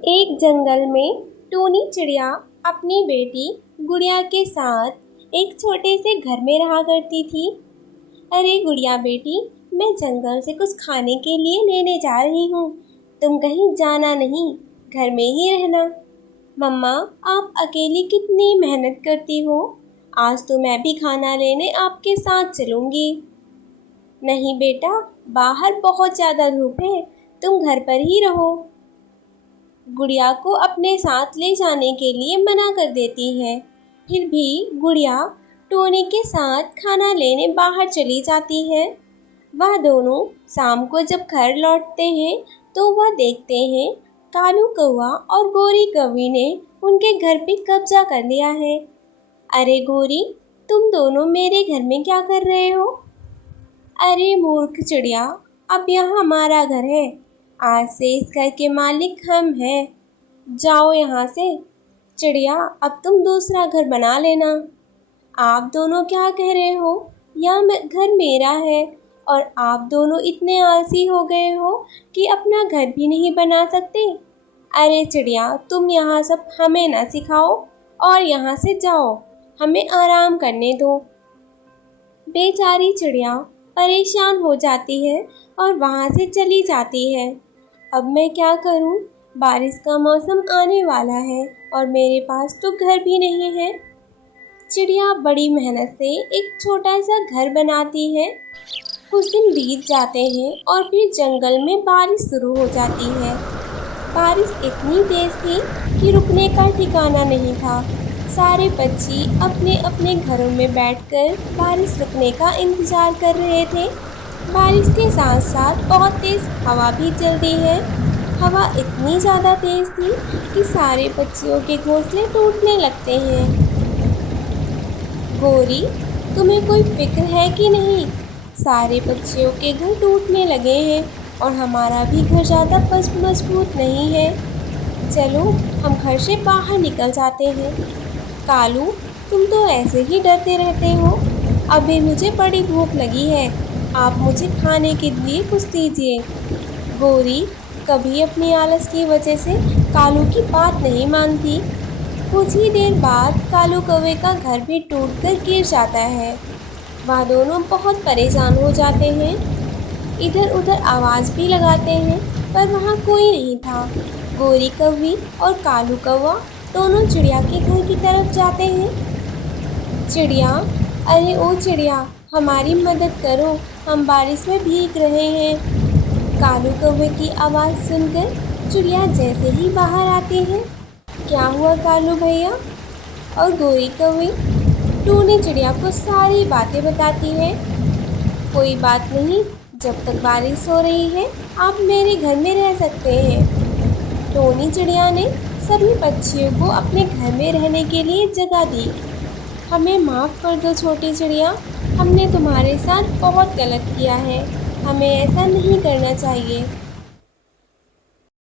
एक जंगल में टूनी चिड़िया अपनी बेटी गुड़िया के साथ एक छोटे से घर में रहा करती थी। अरे गुड़िया बेटी, मैं जंगल से कुछ खाने के लिए लेने जा रही हूँ। तुम कहीं जाना नहीं, घर में ही रहना। मम्मा, आप अकेली कितनी मेहनत करती हो। आज तो मैं भी खाना लेने आपके साथ चलूँगी। नहीं बेटा, बाहर बहुत ज़्यादा धूप है, तुम घर पर ही रहो। गुड़िया को अपने साथ ले जाने के लिए मना कर देती है। फिर भी गुड़िया टोनी के साथ खाना लेने बाहर चली जाती है। वह दोनों शाम को जब घर लौटते हैं तो वह देखते हैं कालू कौवा और गोरी कौवी ने उनके घर पे कब्जा कर लिया है। अरे गोरी, तुम दोनों मेरे घर में क्या कर रहे हो। अरे मूर्ख चिड़िया, अब यह हमारा घर है। आज से इस घर के मालिक हम हैं। जाओ यहाँ से। चिड़िया, अब तुम दूसरा घर बना लेना। आप दोनों क्या कह रहे हो, यह घर मेरा है और आप दोनों इतने आलसी हो गए हो कि अपना घर भी नहीं बना सकते। अरे चिड़िया, तुम यहाँ सब हमें ना सिखाओ और यहाँ से जाओ, हमें आराम करने दो। बेचारी चिड़िया परेशान हो जाती है और वहाँ से चली जाती है। अब मैं क्या करूं? बारिश का मौसम आने वाला है और मेरे पास तो घर भी नहीं है। चिड़िया बड़ी मेहनत से एक छोटा सा घर बनाती है। कुछ दिन बीत जाते हैं और फिर जंगल में बारिश शुरू हो जाती है। बारिश इतनी तेज थी कि रुकने का ठिकाना नहीं था। सारे पक्षी अपने अपने घरों में बैठकर बारिश रुकने का इंतजार कर रहे थे। बारिश के साथ साथ बहुत तेज हवा भी चल रही है। हवा इतनी ज़्यादा तेज थी कि सारे पक्षियों के घोंसले टूटने लगते हैं। गोरी, तुम्हें कोई फिक्र है कि नहीं? सारे पक्षियों के घर टूटने लगे हैं और हमारा भी घर ज़्यादा मजबूत नहीं है। चलो हम घर से बाहर निकल जाते हैं। कालू, तुम तो ऐसे ही डरते रहते हो। अभी मुझे बड़ी भूख लगी है, आप मुझे खाने के लिए कुछ दीजिए। गोरी कभी अपनी आलस की वजह से कालू की बात नहीं मानती। कुछ ही देर बाद कालू कौवे का घर भी टूटकर गिर जाता है। वह दोनों बहुत परेशान हो जाते हैं। इधर उधर आवाज़ भी लगाते हैं पर वहाँ कोई नहीं था। गोरी कौवी और कालू कौवा दोनों चिड़िया के घर की तरफ जाते हैं। चिड़िया, अरे ओ चिड़िया, हमारी मदद करो, हम बारिश में भीग रहे हैं। कालू कौवे की आवाज़ सुनकर चिड़िया जैसे ही बाहर आती है। क्या हुआ कालू भैया? और गोरी कौवी टूनी चिड़िया को सारी बातें बताती है। कोई बात नहीं, जब तक बारिश हो रही है आप मेरे घर में रह सकते हैं। टूनी चिड़िया ने सभी पक्षियों को अपने घर में रहने के लिए जगह दी। हमें माफ़ कर दो छोटी चिड़िया, हमने तुम्हारे साथ बहुत गलत किया है। हमें ऐसा नहीं करना चाहिए।